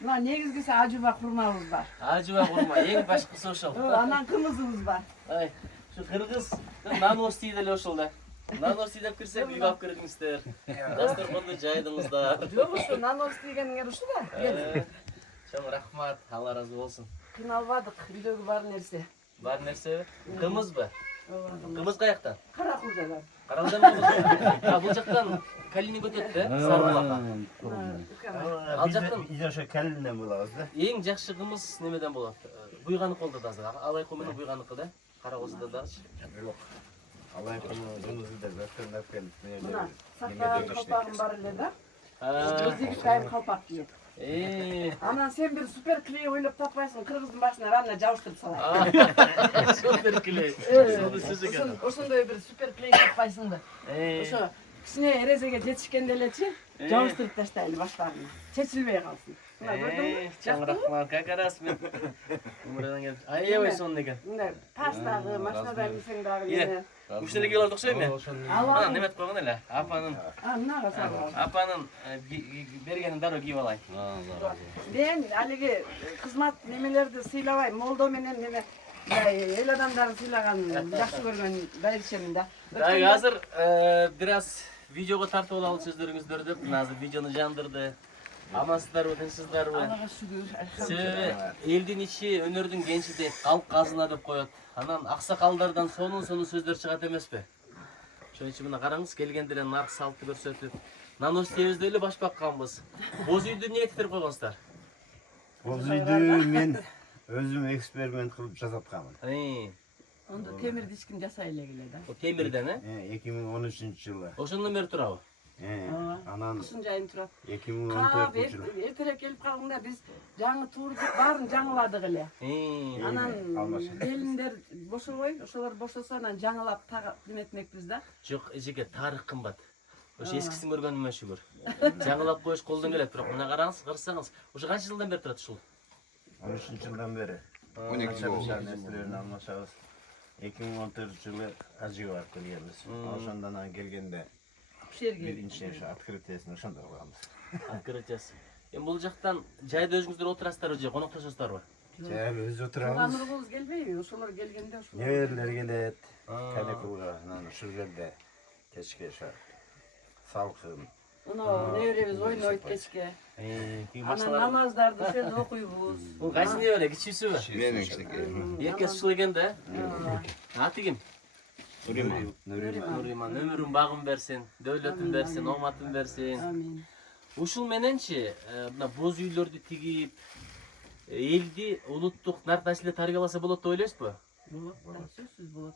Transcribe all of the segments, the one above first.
Mına negizgisi acıba kurmamız var. Acıba kurma, en başkası oşul. Anan kımızımız var. Ay, şu Kırgız nanos deydi ele oşulda. Nanos deyip kirsek uyup alып kirdiңиздер. Dasturxonda jaydыңыздар. Yok şu nanos degenin şu da. Çok rahmat, Allah razı olsun. Kınalvadık, üydögü var nerse. Бар нерсе? Кымыз ба? Кымыз каяктан? Каракулжадан. Каралдан кымыз. Бул жактан Калинин өтөт да, Сарбулакка. Ал жактан Биз ошо Калинден булабыз да. эң жакшы кымыз немеден болот? Буйганыкы болду да азыр. Алайкы менен буйганыкы да. Каракозудан дагычы. Жок. Алай кымызды да өткөндөп келип. Мына сакта калпагым бар эле да. Өзүгү кайым калпак кийет. Анан сен бир супер клей ойлоп таппайсың, кыргыздын башына ранна жабыштырып салайын. Супер клей. Сону сөз экен. Ошондой бир супер клей таппайсың да. Ошо кичине эрезеге жетишкенде элечи жабыштырып таштайлы баштарын. Чечилбей калсын. Мына көрдүңбү? Чоң рахмат, как раз мен. Умрадан келип. Аябай сонун экен. Мындай тастагы, машинадан билсең дагы мени. Үчтөлө киіп алдық шой ме? Алла. Неме етіп қойған әлі? Апаның Мынага салып. апаның бергенін дароо кийип алайын. Мен алиги кызмат немелерди сыйлабайм, молдо менен неме эл адамдарын сыйлаган жакшы көргөн байырчемин да. Так, азыр бир аз видеого тартып алалы сөздөрүңүздөр деп, мына азыр видеону жандырды. Амансыздарбы, тынчсыздарбы? Аллага шүгүр. Себеби элдин ичи өнөрдүн кенчиде калк казына деп коет. Анан аксакалдардан сонун сөздөр чыгат эмеспи? Ошон үчүн мына караңыз, келгенде эле нарк салтты көрсөтүп, нанос тебизде эле баш бакканбыз. Боз үйдү эмнеге тетирип койгонсуздар? Боз үйдү мен өзүм эксперимент кылып жасатканмын. Онда темирди эч ким жасай эле келе да. O темирден, 2013-жылы. Ошондон бери турабы? Анан Ушун жайын турат. 2014-жылы. Эртерээк келип калганда биз жаңы туурдук баарын жаңыладык эле. Анан келиндер бошобой, ошолор бошосо анан жаңылап неметмекпиз да. Жок, эжеке тарых кымбат. Ошо эскисин көргөнүмө шүгүр. Жаңылап коюш колдон келет, бирок мына караңыз, кырсаңыз, ошо канча жылдан бери турат ушул? 13-жылдан бери. 12 жыл нерселерин алмашабыз. 2014-жылы ажыга барып келгенбиз. Ошондон анан келгенде биринчи ошо открытиесин ошондо кылганбыз. Открытиясы. Эми бул жактан жайда өзүңүздөр отурасыздарбы же коноктошосуздарбы? Жай өз отурабыз. Амыргыбыз келбейби? Ошолор келгенде ошо. Неберлер келет. Каникулга, анан ушул жерде кечке ошо сабак Мына неберебиз ойнойт кечке. Анан намаздарды сөз окуйбуз. Бул кайсы небере, кичүүсүбү? Менин кичинекей. Эркес ушул экен да. Аты ким? Нуриман. Нуриман, өмүрүн багын берсин, дөөлөтүн берсин, ооматын берсин. Амин. Ушул мененчи мына боз үйлөрдү тигип, элди улуттук нарт-нерселе тарбияласа болот деп ойлойсузбу? Болот, сөзсүз болот.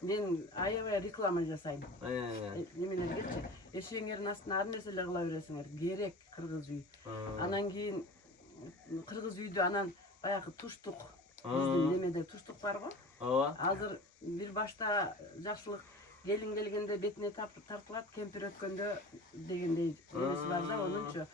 Мен аябай реклама жасайм. Немелергечи, эшегиңердин астына ар нерселер кыла бересиңер. Керек кыргыз үй. Анан кийин кыргыз үйдү анан баягы туштук, биздин немеде туштук барго? Ооба. Азыр бир башта жакшылык келин келгенде бетине тартылат, кемпир өткөндө дегендей эмеси бар да, онунчу.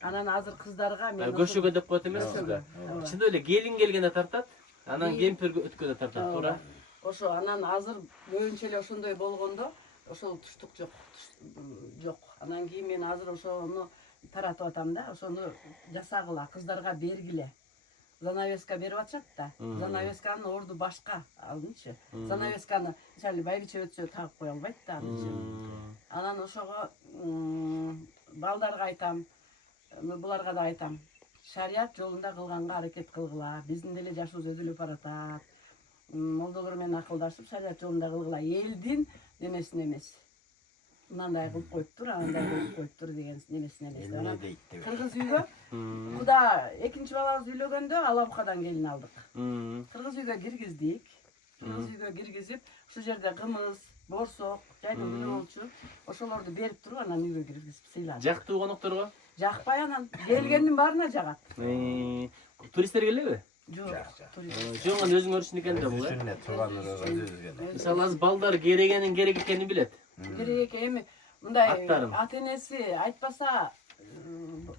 Анан азыр кыздарга мен көшөгө деп коет эмессизби? Чындап эле келин келгенде тартат, анан кемпир өткөндө тартат, туура? Ошо анан азыр көбүнчө эле ошондой болгондо ошол туштук жок. Анан кийин мен азыр ошону таратып атам да, ошону жасагыла, кыздарга бергиле. Занавеска берип атышат да. Занавесканын орду башка алынчы. Занавесканы мисалы байбиче өтсө тагып кое албайт да анчы. Анан ошого балдарга айтам, буларга да айтам. Шарият жолунда кылганга аракет кылгыла. Биздин деле жашыбыз өдүлүп баратат. Молдолор менен акылдашып шарият жолунда кылгыла. Элдин немесин эмес. Мындай кылып коюптур, андай кылып коюптур деген немесин эмес. Кыргыз үйгө Куда экинчи балабыз үйлөгөндө Алабукадан келин алдык. Кыргыз үйгө киргиздик. Кыргыз үйгө киргизип, ушул жерде кымыз, борсок, жайдын гүлү болчу. Ошолорду берип туруп анан үйгө киргизип сыйладык. Жактуу конокторго? Жакпай анан келгендин баарына жагат. Туристтер келеби? Жок. Жок, өзүңөр үчүн экен да бул. Өзүнө туугандар өзүнө. Мисалы аз балдар керегенин керек экенин билет. Керек эми мындай ата-энеси айтпаса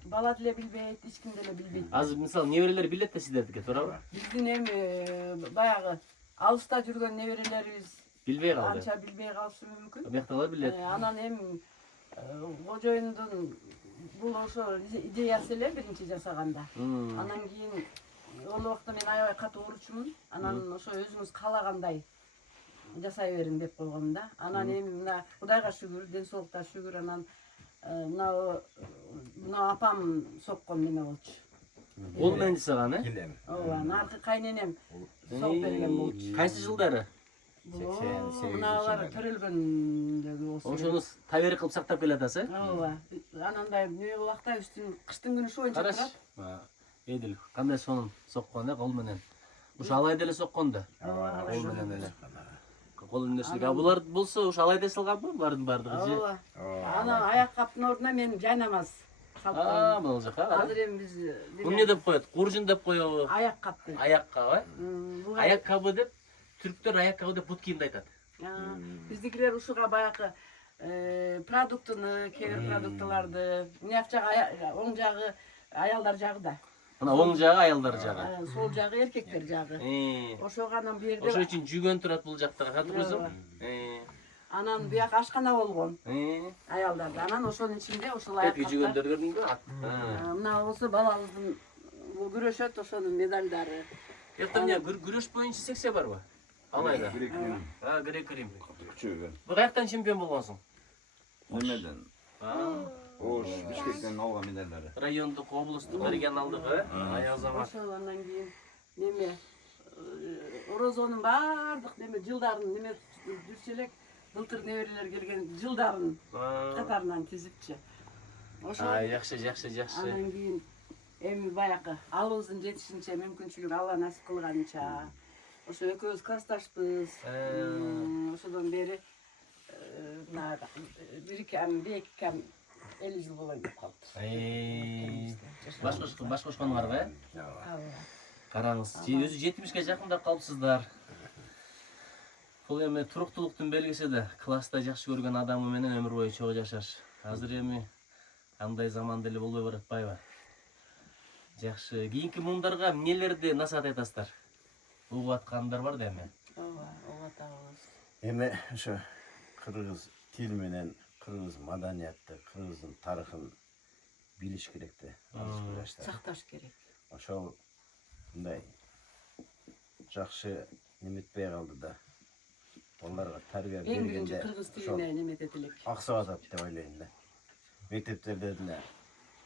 бала деле билбейт, эч ким деле билбейт. Азыр мисалы неберелер билет да сиздердики, туурабы? Биздин эми баягы алыста жүргөн неберелерибиз Билбей калды. Анча билбей калышы мүмкүн. Объекталар билет. Анан эми Кожоюндун бул ошо идеясы эле биринчи жасаганда. Анан кийин ол убакта мен аябай катуу уручумун. Анан ошо өзүңүз каалагандай жасай бериң деп койгом да. Анан эми мына Кудайга шүгүр, ден соолукта шүгүр. Анан мына апам соккон неме болчу. Кол менен жасаган, э? Килем. Ооба, наркы кайненем сок берген болчу. Кайсы жылдары? Мыналар төрөлгөндөгү болсо. Ошону табери кылып сактап келатасыз, э? Ооба. Анандай эмне убакта кыштын күнү ушу боюнча турат. Эдил, кандай сонун соккон, э, кол менен. Ушу алайда эле соккон да. Ооба, Кол менен эле. Кол үндөсүлүк. А булар болсо ушу алайда салганбы булардын бардыгы же? Ооба. Анан аяк каптын ордуна мен жайнамаз салып койдум. Бул жака. Азыр эми биз Эмне деп коет? Куржун деп коебу? аяк капты. Аяк кабы, э? Аяк кабы деп түрктөр аяк кабы деп бут кийимди айтат. Биздикилер ушуга баягы продуктуну, кээ бир продуктыларды, мына жагы оң жагы аялдар жагы да. Мына оң жагы аялдар жагы. Сол жагы эркектер жагы. Ошого анан бу Ошо жерде үчүн жүгөн турат бул жакта, катырбызым? анан бияк ашкана болгон аялдарда. Анан ошонун ичинде ошол аяк Эпи жүгөндөр көрдүңбү? мына болсо балабыздын күрөшөт ошонун медалдары. Жакта эмне күрөш боюнча секция барбы? Алайда. Грек-рим. Бу каяктан чемпион болгонсуң? Немеден? Ош, Бишкектен алган медальдары. Райондук, облустук, регионалдык, аял замат. Ошол андан кийин неме Орозонун баардык неме жылдарын неме жүрчү элек былтыр неберелер келген жылдарын катарынан тизипчи. Ошо Жакшы. андан кийин эми баягы алыбыздын жетишинче мүмкүнчүлүк Алла насип кылганча ошо экөөбүз классташпыз. Ошодон бери мына бир эки кам 50 жыл болоюн деп калыптыр. Баш кошкону барбы, э? Караңыз, өзү 70ке жакындап калыпсыздар. Бул эми туруктуулуктун белгиси да, класста жакшы көргөн адамы менен өмүр бою чогуу жашаш. Азыр эми андай заман деле болбой баратпайбы? Жакшы. Кийинки муундарга эмнелерди насаат айтасыздар? Угуп аткандар бар да эми. Ооба, угуп атабыз. Эми ошо кыргыз тил менен кыргыз маданиятты, кыргыздын тарыхын билиш керек да. Сакташ керек. Ошол мындай жакшы неметпей калды да. Балдарга тарбия Эң биринчи бергенде кыргыз тилине неметет элек. аксап атат деп ойлойм да. Мектептерде деле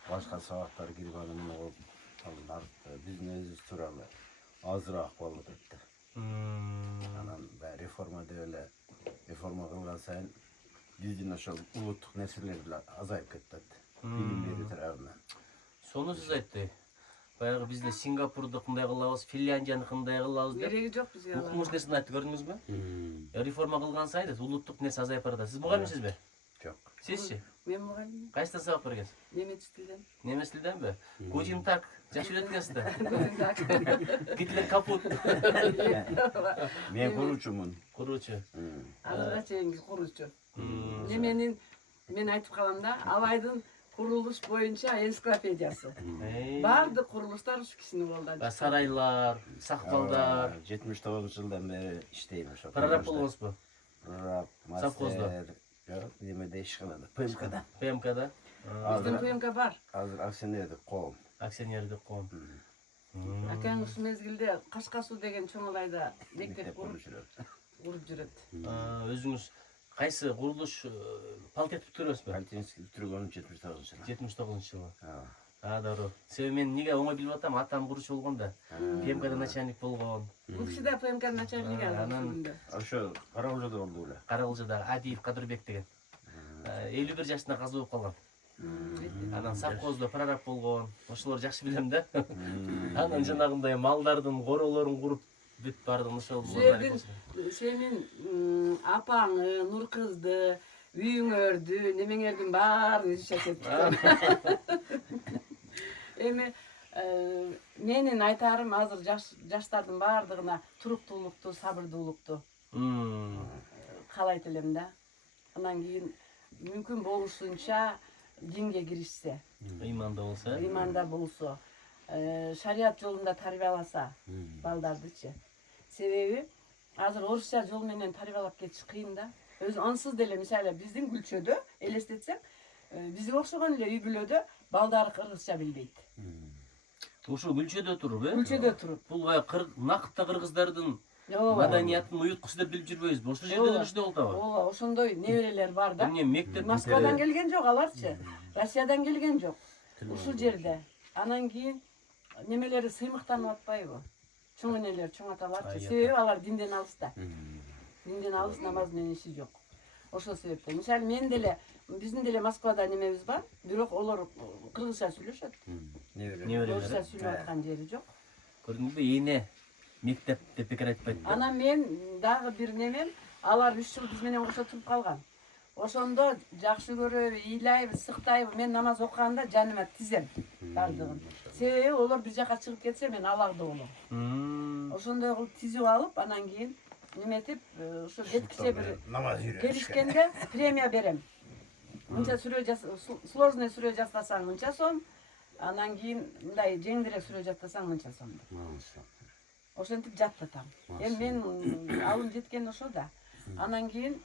башка сабактар кирип анан эмне болуп биздин өзүбүз тууралуу азыраак болуп кетти. Анан реформа деп эле реформа кылган сайын биздин ошол улуттук нерселер деле азайып кетет. Билим берүү тарабынан. Сону сиз айтты. Баягы бизде Сингапурду кандай кылабыз, Финляндияны кандай кылабыз деп. Кереги жок бизге. Укмуш нерсени айтты, көрдүңүзбү? Реформа кылган сайын улуттук нерсе азайып барат. Сиз мугалимсизби? Жок. Сизчи? Мен мугалим. Кайсыдан сабак бергенсиз? Немец тилден. Немис тилденби? Гутин так, жакшы үйрөткөнсүз да. Так. Гитлер капут. Мен куручумун. Куручу. Азырга чейинки куручу. Неменин мен айтып калам да, Алайдын курулуш боюнча энциклопедиясы. Бардык курулуштар ушу кишинин колунда. Сарайлар, сакбалдар. 79-жылдан бери иштейм ошо. Прораб болгонсузбу? Прораб, Совхозда? мастер. Жок, немеде ишканада, ПМКда. ПМКда? Биздин ПМК бар. Азыр акционердик коом. Акционердик коом. Акаң ушул мезгилде Кашка суу деген чоң Алайда мектеп куруп куруп жүрөт. Өзүңүз кайсы курулуш палтетип бүтүрөсүзбү? Палтинский бүтүргөнүм 79-жылы. 79-жылы. Дароо. Себеби мен эмнеге оңой билип атам, атам куручу болгон да. ПМКда начальник болгон. Бул киши да ПМК начальниги азыр. Ошо Карабулжада болду беле. Карабулжада Адиев Кадырбек деген. 51 жашында каза болуп калган. Анан совхоздо прораб болгон. Ошолор жакшы билем да. Анан жанагындай малдардын королорун куруп бүт бардыгын ошол. Сенин апаңы, Нуркызды, үйүңөрдү, немеңердин баарын ишетет. Эми менин айтарым азыр жаштардын баардыгына туруктуулукту, сабырдуулукту каалайт элем да. Анан кийин мүмкүн болушунча динге киришсе, иманда болсо, шарият жолунда тарбияласа балдардычы. Себеби азыр орусча жол менен тарбиялап кетиш кыйын да. Өзү ансыз деле мисалы биздин Күлчөдө элестетсем, Бизге окшогон эле үй бүлөдө балдары кыргызча билбейт. Ошо өлчөдө туруп, Өлчөдө туруп. Бул баягы накытта кыргыздардын Ооба. маданиятын уюткучу деп билип жүрбөйбүзбү? Ошол жерде эле болуп атабы? Ооба, ошондой неберелер бар да. Эмне мектеп Москвадан келген жок аларчы. Россиядан келген жок. Ушул жерде. Анан кийин немелери сыймыктанып атпайбы? Чоң энелер, чоң аталарчы. Себеби алар динден алыста. Динден алыс, намаз менен иши жок. Ошол себептен. Мисалы мен деле, биздин деле Москвада немебиз бар, бирок олар кыргызча сүйлөшөт. Орусча сүйлөп аткан жери жок. Көрдүңүзбү? Эне мектеп деп бекер айтпайт. Анан мен дагы бир немем, алар 3 жыл биз менен кошо туруп калган. Ошондо жакшы көрөбү, ыйлайбы, сыктайбы. Мен намаз окуганда жаныма тизем бардыгын. Себеби олар бир жака чыгып кетсе мен алакда болом. Ошондой кылып тизип алып, анан кийин неметип, ошо кеткиче бир намаз үйрөнүш. келишкенде премия берем. Мынча сложный сүрө жазсаң мынча сом, анан кийин мындай жеңилирээк сүрө жазсаң мынча сом. Ошентип жаттатам. Эми мен алым жеткен ошо да. Анан кийин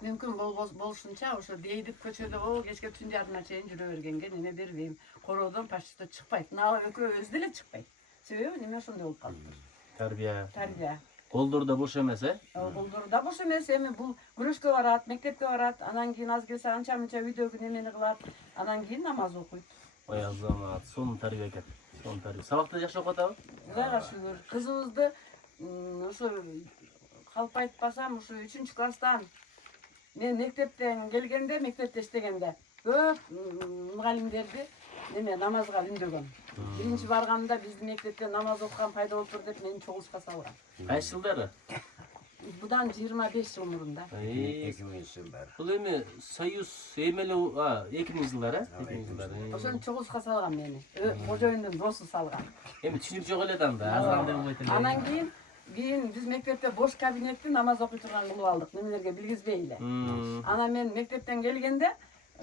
мүмкүн болушунча ошо дейдип көчөдө кечке түн жарымына чейин жүрө бергенге неме бербейм. Короодон почти чыкпайт. Мына экөөбүз деле чыкпайт. Себеби неме ошондой болуп калыптыр. Тарбия. Колдор бош эмес, Колдор да бош эмес. Эми бул күрөшкө барат, мектепке барат, анан кийин аз келсе анча мынча үйдөгү немени кылат, анан кийин намаз окуйт. Ой азамат, сонун тарбия экен. Сонун тарбия. Сабакта жакшы окуп атабы? Кудайга шүгүр. Кызыбызды ошо калп айтпасам, ошо 3-класстан мен мектептен келгенде, мектепте иштегенде көп мугалимдерди неме намазга үндөгөн. Биринчи барганда биздин мектепте намаз окуган пайда болуптур деп мени чогулушка салган. Кайсы жылдары? Будан 25 жыл мурунда. 2000-жылдар. Бул эми Союз эмеле 2000-жылдар, 2000-жылдар. Ошону чогулушка салган мени. Кожоюндун досу салган. Эми түшүнүк жок эле да анда, азгандай болбойт эле. Анан кийин биз мектепте бош кабинетти намаз окуй турган кылып алдык, немелерге билгизбей эле. Анан мен мектептен келгенде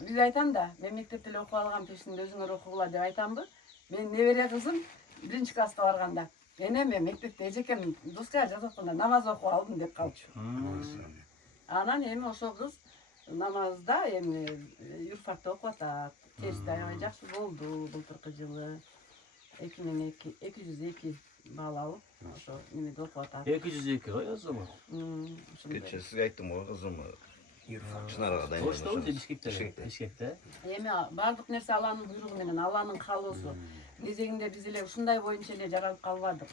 биз айтам да, мен мектепте эле окуп алган пешинде өзүңөр окугула деп айтамбы. Мен небере кызым 1-класска барганда, эне мен мектепте эжекем доска жазып атканда намаз окуп алдым деп калчу. Анан эми ошол кыз намазда эми юрфакта окуп атат. Тесте аябай жакшы болду былтыркы жылы. 202 балл алып, ошо немеде окуп атат. 202 ой азамат. Кече сизге айттым го кызым Чынарга дайындалып. Ошто Бишкекте. Эми бардык нерсе Алланын буйругу менен, Алланын каалоосу. Кезегинде биз эле ушундай боюнча эле жаралып калбадык.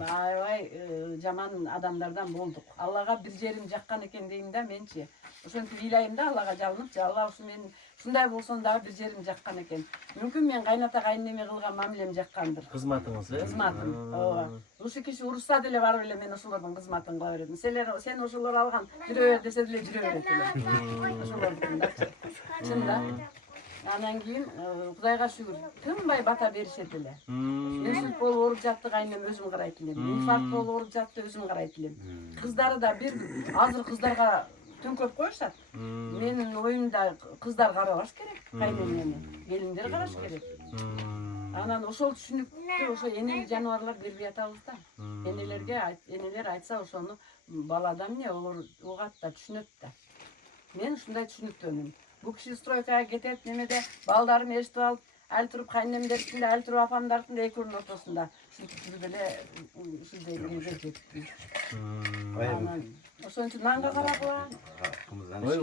Аябай жаман адамдардан болдук. Аллага бир жерим жаккан экен дейм да менчи. Ошентип ыйлайм да Аллага жалынып, Алла ушу мен ушундай болсом дагы бир жерим жаккан экен. Мүмкүн мен кайната кайнеме кылган мамилем жаккандыр. Кызматыңыз, Кызматым. Ооба. Ушу киши урушса деле барып эле мен ошолордун кызматын кыла берем. Сен ошолор алган жүрө бер десе деле жүрө берет эле. Ошолордун чын да. Анан кийин Кудайга шүгүр, тынбай бата беришет эле. Инсульт болуп ооруп жатты, кайнем өзүм карайт элем. Инфаркт болуп ооруп жатты, өзүм карайт элем. Кыздары да бир азыр кыздарга төңкөп коюшат. Менин оюмда кыздар карабаш керек, кайнемени. Келиндер караш керек. Анан ошол түшүнүктү ошо энели жаныбарлар бербей атабыз да. Энелер айтса ошону балада эмне олор угат да, түшүнөт да. Мен ушундай түшүнүктөнүм. Бу киши стройкага кетет, немеде балдарым эшитип алып, айыл туруп кайнемдердикинде, айыл туруп апамдардыкында экөөнүн ортосунда. Ушинтип жүрүп эле ушундай бирге жетти. Анан ошон үчүн нанга карагыла. Ой,